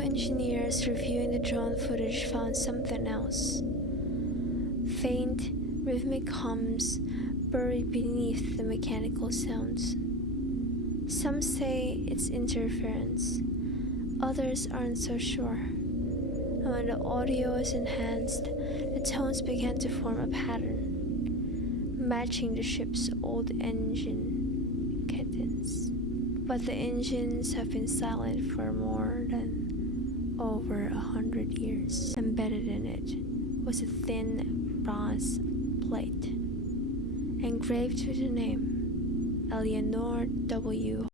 engineers reviewing the drone footage found something else. Faint, rhythmic hums buried beneath the mechanical sounds. Some say it's interference, others aren't so sure. And when the audio is enhanced, the tones began to form a pattern, matching the ship's old engine cadence. But the engines have been silent for more than over 100 years. Embedded in it was a thin brass plate, engraved with the name Eleanor W.